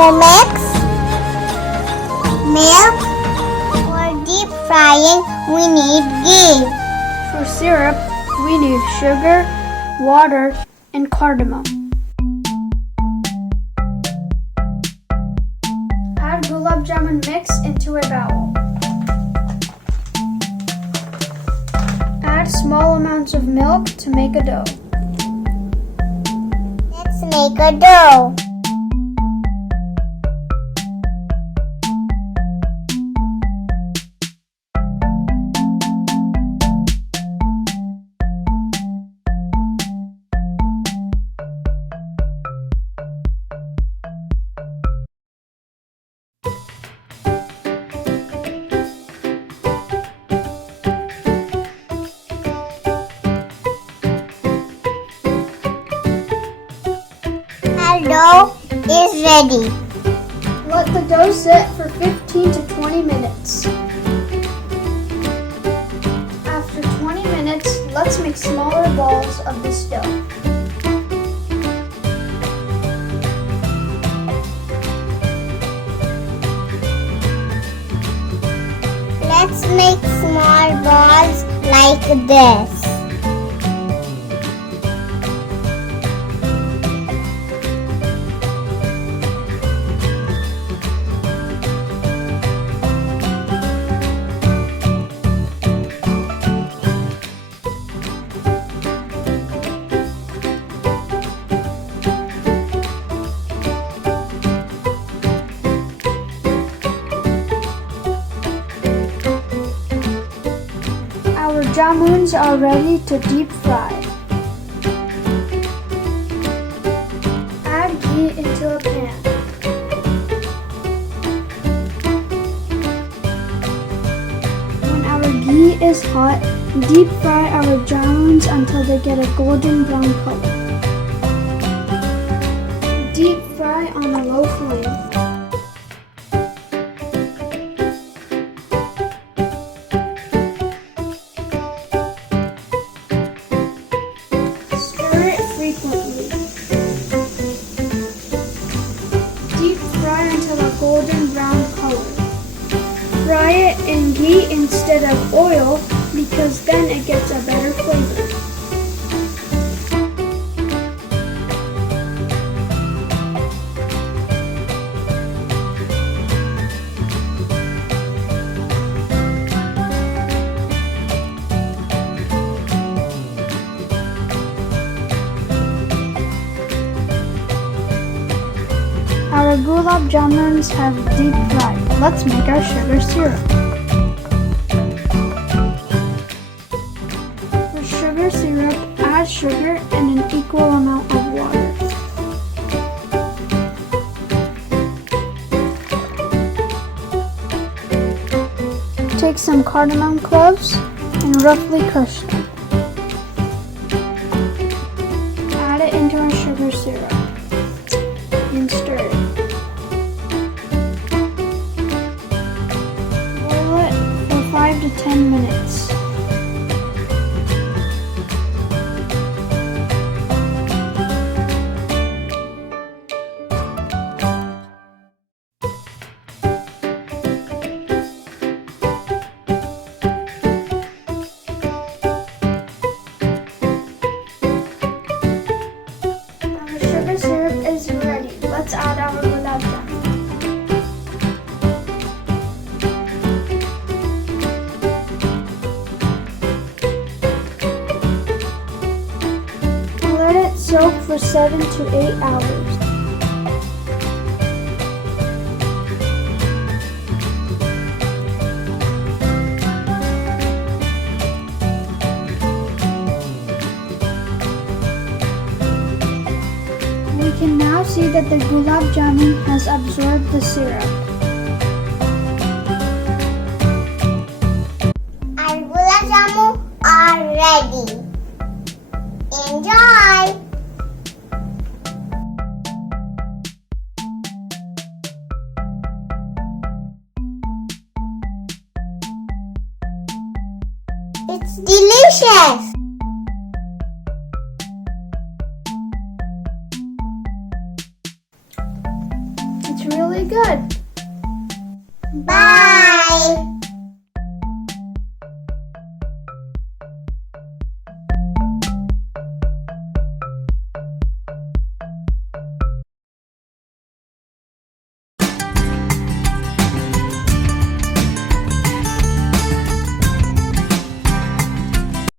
jamun mix, milk. For deep frying, we need ghee. For syrup, we need sugar, water, and cardamom. Add gulab jamun mix into a bowl. Add small amounts of milk to make a dough. Let's make a dough. Our dough is ready. Let the dough sit for 15 to 20 minutes. After 20 minutes, let's make smaller balls of this dough. Let's make small balls like this. Our jamuns are ready to deep fry. Add ghee into a pan. When our ghee is hot, deep fry our jamuns until they get a golden brown color. Deep fry on a low flame. Deep fry until a golden brown color. Fry it in ghee instead of oil because then it gets a better flavor. Our gulab jamuns have deep fried. Let's make our sugar syrup. For sugar syrup, add sugar and an equal amount of water. Take some cardamom cloves and roughly crush them. Add it into our sugar syrup and stir it. Boil it for 5 to 10 minutes. Our sugar syrup is ready. Let's add our gulab jamun. Let it soak for 7 to 8 hours. We can now see that the gulab jamun has absorbed the syrup. Our gulab jamun are ready. Enjoy! It's delicious! It's really really good. Bye!